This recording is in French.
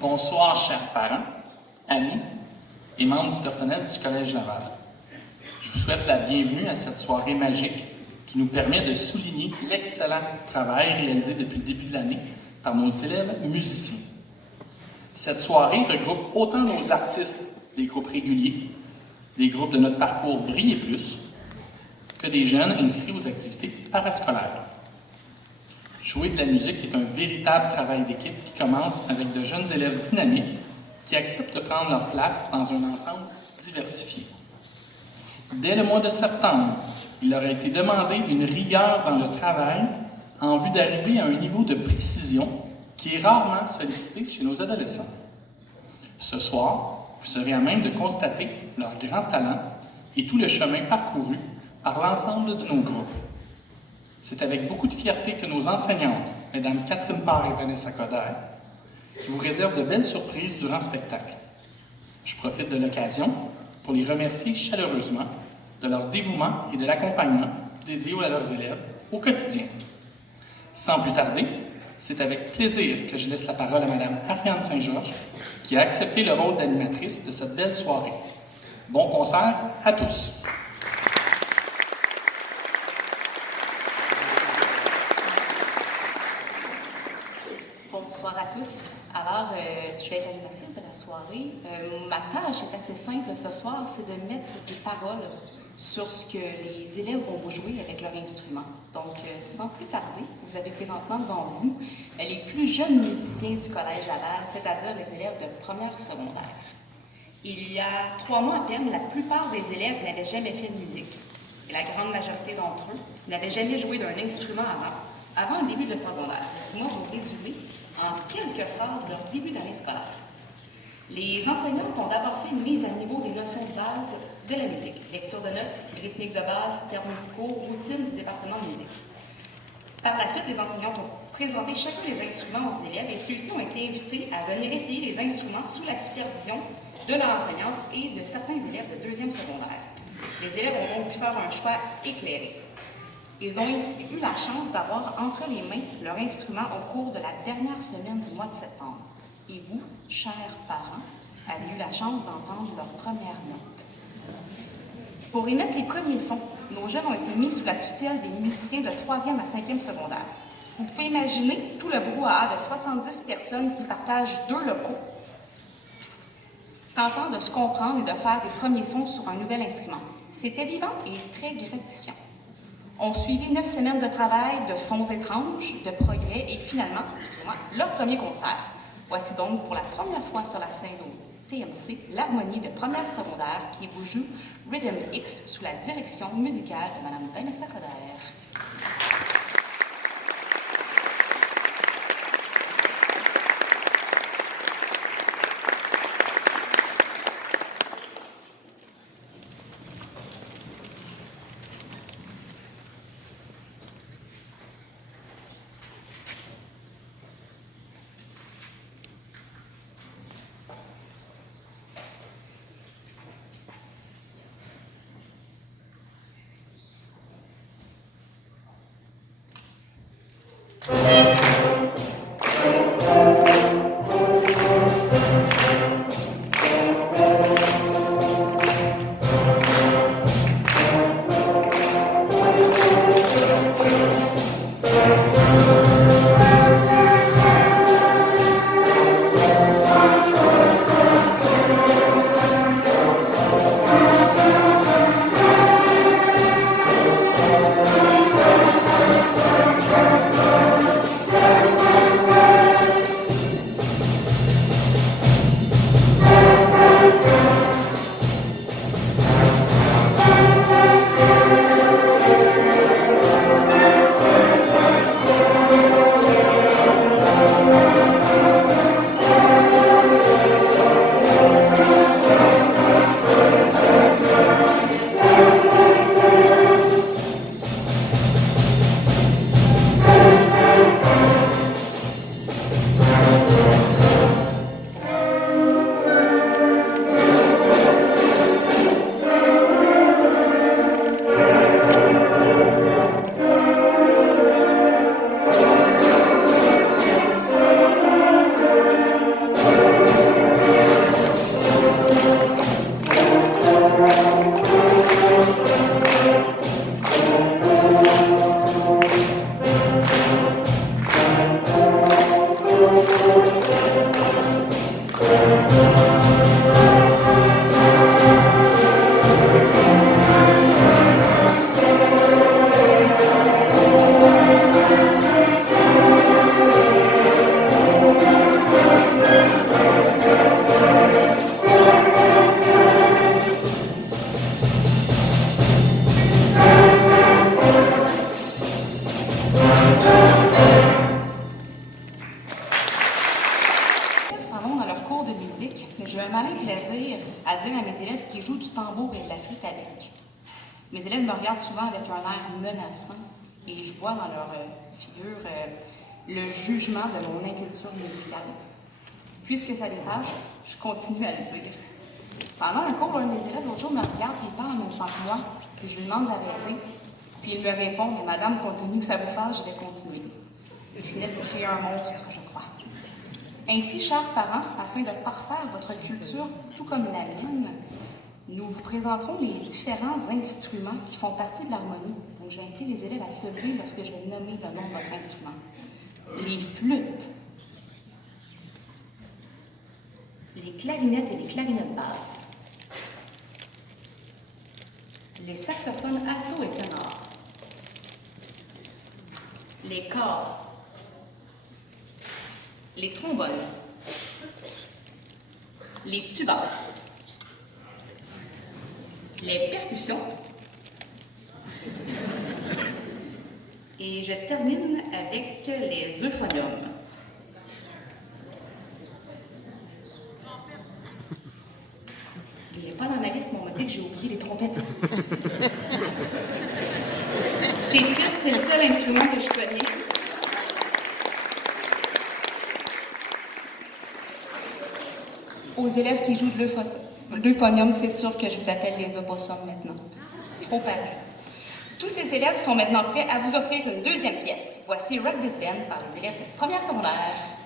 Bonsoir, chers parents, amis et membres du personnel du Collège Laval. Je vous souhaite la bienvenue à cette soirée magique qui nous permet de souligner l'excellent travail réalisé depuis le début de l'année par nos élèves musiciens. Cette soirée regroupe autant nos artistes des groupes réguliers, des groupes de notre parcours Briller Plus, que des jeunes inscrits aux activités parascolaires. Jouer de la musique est un véritable travail d'équipe qui commence avec de jeunes élèves dynamiques qui acceptent de prendre leur place dans un ensemble diversifié. Dès le mois de septembre, il leur a été demandé une rigueur dans le travail en vue d'arriver à un niveau de précision qui est rarement sollicité chez nos adolescents. Ce soir, vous serez à même de constater leur grand talent et tout le chemin parcouru par l'ensemble de nos groupes. C'est avec beaucoup de fierté que nos enseignantes, Mesdames Catherine Parr et Vanessa Coderre, qui vous réservent de belles surprises durant le spectacle. Je profite de l'occasion pour les remercier chaleureusement de leur dévouement et de l'accompagnement dédié à leurs élèves au quotidien. Sans plus tarder, c'est avec plaisir que je laisse la parole à Madame Ariane Saint-Georges, qui a accepté le rôle d'animatrice de cette belle soirée. Bon concert à tous! Bonsoir à tous. Alors, je vais être l'animatrice de la soirée. Ma tâche est assez simple ce soir, c'est de mettre des paroles sur ce que les élèves vont vous jouer avec leur instrument. Donc, sans plus tarder, vous avez présentement devant vous les plus jeunes musiciens du Collège Laval, c'est-à-dire les élèves de première secondaire. Il y a 3 mois à peine, la plupart des élèves n'avaient jamais fait de musique. Et la grande majorité d'entre eux n'avaient jamais joué d'un instrument avant le début de le secondaire. Laissez-moi vous résumer en quelques phrases leur début d'année scolaire. Les enseignantes ont d'abord fait une mise à niveau des notions de base de la musique. Lecture de notes, rythmique de base, termes musicaux, routine du département de musique. Par la suite, les enseignantes ont présenté chacun des instruments aux élèves et ceux-ci ont été invités à venir essayer les instruments sous la supervision de leur enseignante et de certains élèves de deuxième secondaire. Les élèves ont donc pu faire un choix éclairé. Ils ont ainsi eu la chance d'avoir entre les mains leur instrument au cours de la dernière semaine du mois de septembre. Et vous, chers parents, avez eu la chance d'entendre leurs premières notes. Pour émettre les premiers sons, nos jeunes ont été mis sous la tutelle des musiciens de 3e à 5e secondaire. Vous pouvez imaginer tout le brouhaha de 70 personnes qui partagent 2 locaux, tentant de se comprendre et de faire des premiers sons sur un nouvel instrument. C'était vivant et très gratifiant. On suivit 9 semaines de travail, de sons étranges, de progrès et finalement, leur premier concert. Voici donc pour la première fois sur la scène au TMC l'harmonie de première secondaire qui vous joue Rhythm X sous la direction musicale de Mme Vanessa Coderre. un malin plaisir à dire à mes élèves qu'ils jouent du tambour et de la flûte à bec. Mes élèves me regardent souvent avec un air menaçant et je vois dans leur figure le jugement de mon inculture musicale. Puisque ça les fâche, je continue à le dire. Pendant un cours, un de mes élèves, l'autre jour, me regarde et il parle en même temps que moi, puis je lui demande d'arrêter. Puis il me répond, mais madame, compte tenu que ça vous fâche, je vais continuer. Je venais de créer un monstre, je crois. Ainsi, chers parents, afin de parfaire votre culture, tout comme la mienne, nous vous présenterons les différents instruments qui font partie de l'harmonie. Donc, je vais inviter les élèves à se lever lorsque je vais nommer le nom de votre instrument. Les flûtes, les clarinettes et les clarinettes basses, les saxophones alto et ténor, les corps, les trombones, les tubas, les percussions, et je termine avec les euphoniums. Il n'est pas dans ma liste, mais on m'a dit que j'ai oublié les trompettes. C'est triste, c'est le seul instrument que je connais. Aux élèves qui jouent de l'euphonium, c'est sûr que je vous appelle les opossums maintenant. Trop pareil. Tous ces élèves sont maintenant prêts à vous offrir une deuxième pièce. Voici Rock This Band par les élèves de première secondaire.